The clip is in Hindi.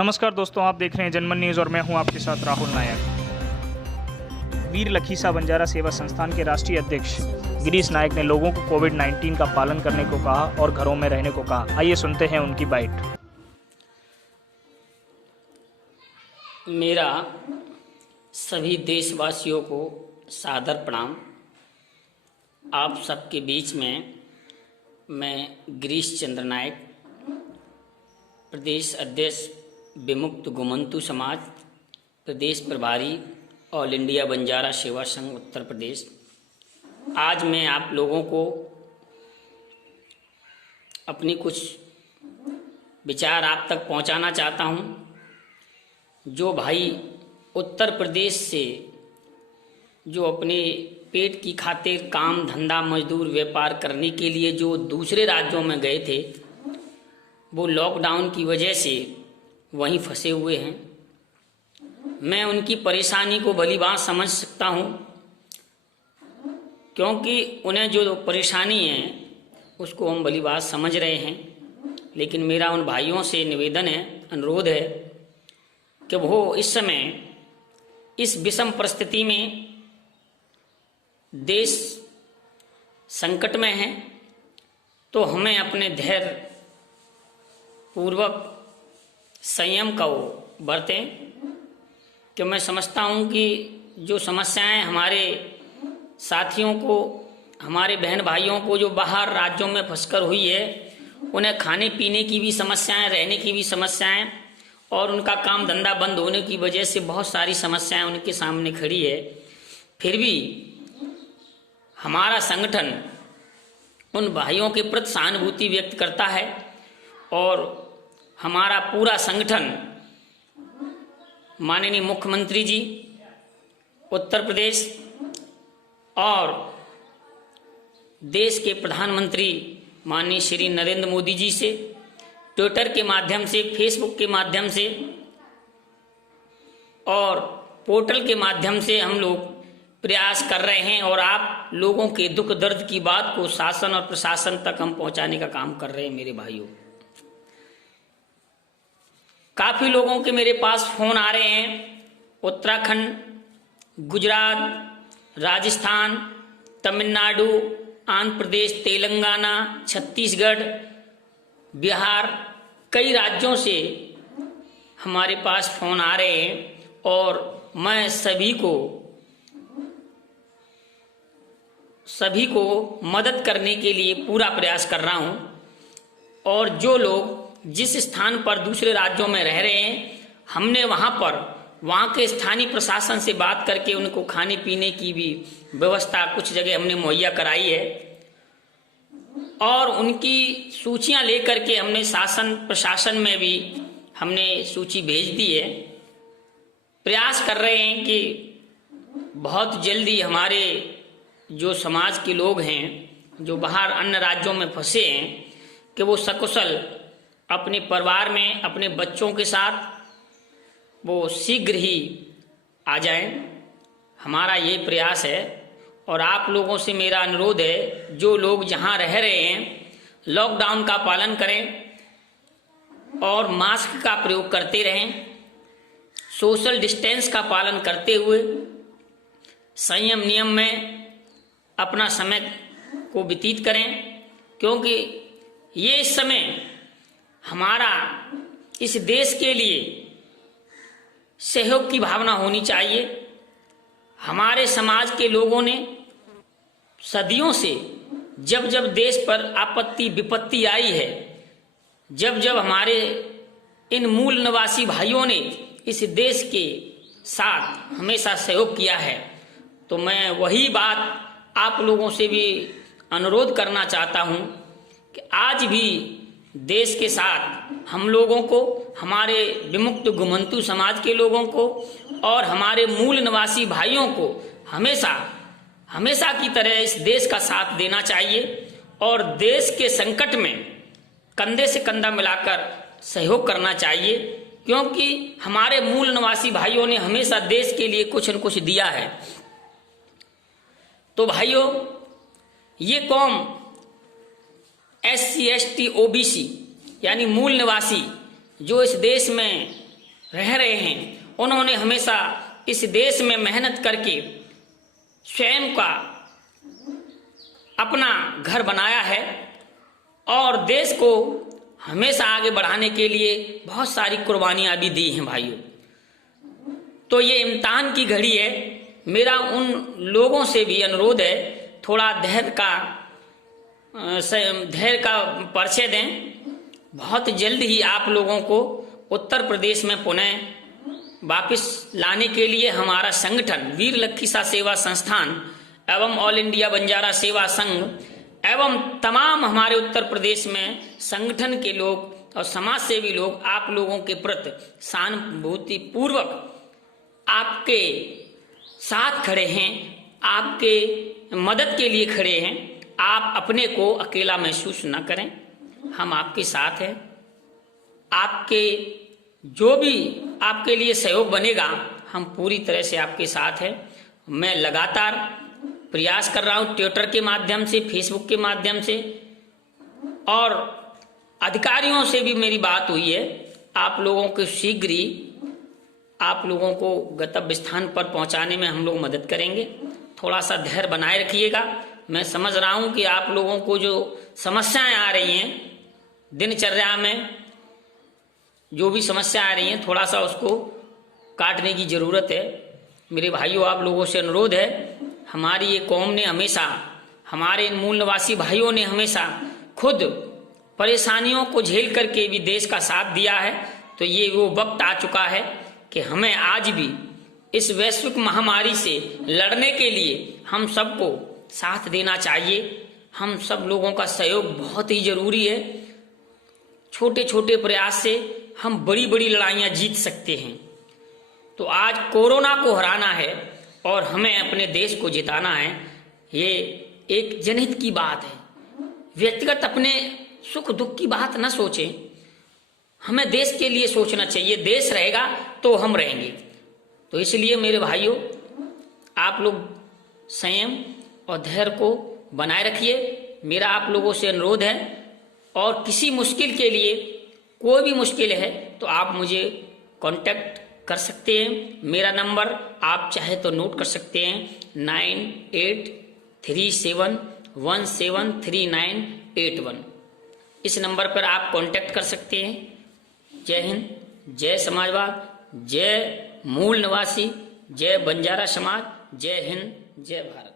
नमस्कार दोस्तों, आप देख रहे हैं जनमन न्यूज़ और मैं हूं आपके साथ राहुल नायक। वीर लखीसा बंजारा सेवा संस्थान के राष्ट्रीय अध्यक्ष गिरीश नायक ने लोगों को कोविड-19 का पालन करने को कहा और घरों में रहने को कहा। आइए सुनते हैं उनकी बाइट। मेरा सभी देशवासियों को सादर प्रणाम। आप सबके बीच में मैं गिरीश चंद्र नायक, प्रदेश अध्यक्ष विमुक्त गोमंतु समाज, प्रदेश प्रभारी ऑल इंडिया बंजारा सेवा संघ उत्तर प्रदेश। आज मैं आप लोगों को अपनी कुछ विचार आप तक पहुंचाना चाहता हूं। जो भाई उत्तर प्रदेश से जो अपने पेट की खातिर काम धंधा मजदूर व्यापार करने के लिए जो दूसरे राज्यों में गए थे, वो लॉकडाउन की वजह से वहीं फंसे हुए हैं। मैं उनकी परेशानी को भलीभांत समझ सकता हूं, क्योंकि उन्हें जो परेशानी है उसको हम भलीभांत समझ रहे हैं। लेकिन मेरा उन भाइयों से निवेदन है, अनुरोध है कि वो इस समय इस विषम परिस्थिति में देश संकट में है, तो हमें अपने धैर्य पूर्वक संयम का बरतें। कि मैं समझता हूँ कि जो समस्याएं हमारे साथियों को, हमारे बहन भाइयों को जो बाहर राज्यों में फंसकर हुई है, उन्हें खाने पीने की भी समस्याएं, रहने की भी समस्याएं और उनका काम धंधा बंद होने की वजह से बहुत सारी समस्याएं उनके सामने खड़ी है। फिर भी हमारा संगठन उन भाइयों के प्रति सहानुभूति व्यक्त करता है और हमारा पूरा संगठन माननीय मुख्यमंत्री जी उत्तर प्रदेश और देश के प्रधानमंत्री माननीय श्री नरेंद्र मोदी जी से ट्विटर के माध्यम से, फेसबुक के माध्यम से और पोर्टल के माध्यम से हम लोग प्रयास कर रहे हैं और आप लोगों के दुख दर्द की बात को शासन और प्रशासन तक हम पहुंचाने का काम कर रहे हैं। मेरे भाइयों, काफी लोगों के मेरे पास फोन आ रहे हैं। उत्तराखंड, गुजरात, राजस्थान, तमिलनाडु, आंध्र प्रदेश, तेलंगाना, छत्तीसगढ़, बिहार, कई राज्यों से हमारे पास फोन आ रहे हैं और मैं सभी को मदद करने के लिए पूरा प्रयास कर रहा हूं। और जो लोग जिस स्थान पर दूसरे राज्यों में रह रहे हैं, हमने वहां के स्थानीय प्रशासन से बात करके उनको खाने पीने की भी व्यवस्था कुछ जगह हमने मुहैया कराई है और उनकी सूचियां लेकर के हमने शासन प्रशासन में भी हमने सूची भेज दी है। प्रयास कर रहे हैं कि बहुत जल्दी हमारे जो समाज के लोग हैं जो बाहर अन्य राज्यों में फंसे हैं, कि वो सकुशल अपने परिवार में अपने बच्चों के साथ वो शीघ्र ही आ जाएं। हमारा ये प्रयास है और आप लोगों से मेरा अनुरोध है, जो लोग जहां रह रहे हैं लॉकडाउन का पालन करें और मास्क का प्रयोग करते रहें, सोशल डिस्टेंस का पालन करते हुए संयम नियम में अपना समय को व्यतीत करें। क्योंकि ये इस समय हमारा इस देश के लिए सहयोग की भावना होनी चाहिए। हमारे समाज के लोगों ने सदियों से जब जब देश पर आपत्ति विपत्ति आई है, जब जब हमारे इन मूल निवासी भाइयों ने इस देश के साथ हमेशा सहयोग किया है, तो मैं वही बात आप लोगों से भी अनुरोध करना चाहता हूं कि आज भी देश के साथ हम लोगों को, हमारे विमुक्त गोमंतु समाज के लोगों को और हमारे मूल निवासी भाइयों को हमेशा की तरह इस देश का साथ देना चाहिए और देश के संकट में कंधे से कंधा मिलाकर सहयोग करना चाहिए। क्योंकि हमारे मूल निवासी भाइयों ने हमेशा देश के लिए कुछ न कुछ दिया है। तो भाइयों, ये कौम SC ST OBC यानी मूल निवासी जो इस देश में रह रहे हैं, उन्होंने हमेशा इस देश में मेहनत करके स्वयं का अपना घर बनाया है और देश को हमेशा आगे बढ़ाने के लिए बहुत सारी कुर्बानियां भी दी हैं भाइयों। तो ये इम्तिहान की घड़ी है, मेरा उन लोगों से भी अनुरोध है, थोड़ा धैर्य का परिचय दें। बहुत जल्द ही आप लोगों को उत्तर प्रदेश में पुनः वापस लाने के लिए हमारा संगठन वीर लखीशाह सेवा संस्थान एवं ऑल इंडिया बंजारा सेवा संघ एवं तमाम हमारे उत्तर प्रदेश में संगठन के लोग और समाज सेवी लोग आप लोगों के प्रति सहानुभूति पूर्वक आपके साथ खड़े हैं, आपके मदद के लिए खड़े हैं। आप अपने को अकेला महसूस न करें, हम आपके साथ हैं। आपके जो भी आपके लिए सहयोग बनेगा, हम पूरी तरह से आपके साथ हैं। मैं लगातार प्रयास कर रहा हूं ट्विटर के माध्यम से, फेसबुक के माध्यम से, और अधिकारियों से भी मेरी बात हुई है। आप लोगों को शीघ्र ही आप लोगों को गंतव्य स्थान पर पहुंचाने में हम लोग मदद करेंगे। थोड़ा सा धैर्य बनाए रखिएगा। मैं समझ रहा हूं कि आप लोगों को जो समस्याएं आ रही हैं दिनचर्या में, जो भी समस्या आ रही हैं, थोड़ा सा उसको काटने की जरूरत है। मेरे भाइयों, आप लोगों से अनुरोध है, हमारी ये कौम ने हमेशा, हमारे मूल निवासी भाइयों ने हमेशा खुद परेशानियों को झेल करके भी देश का साथ दिया है। तो ये वो वक्त आ चुका है कि हमें आज भी इस वैश्विक महामारी से लड़ने के लिए हम सबको साथ देना चाहिए। हम सब लोगों का सहयोग बहुत ही जरूरी है। छोटे छोटे प्रयास से हम बड़ी बड़ी लड़ाइयां जीत सकते हैं। तो आज कोरोना को हराना है और हमें अपने देश को जिताना है। ये एक जनहित की बात है। व्यक्तिगत अपने सुख दुख की बात न सोचें, हमें देश के लिए सोचना चाहिए। देश रहेगा तो हम रहेंगे। तो इसलिए मेरे भाइयों, आप लोग संयम और धैर्य को बनाए रखिए, मेरा आप लोगों से अनुरोध है। और किसी मुश्किल के लिए, कोई भी मुश्किल है तो आप मुझे कांटेक्ट कर सकते हैं। मेरा नंबर आप चाहे तो नोट कर सकते हैं, 9837173981। इस नंबर पर आप कांटेक्ट कर सकते हैं। जय हिंद, जय समाजवाद, जय मूल निवासी, जय बंजारा समाज, जय हिंद, जय भारत।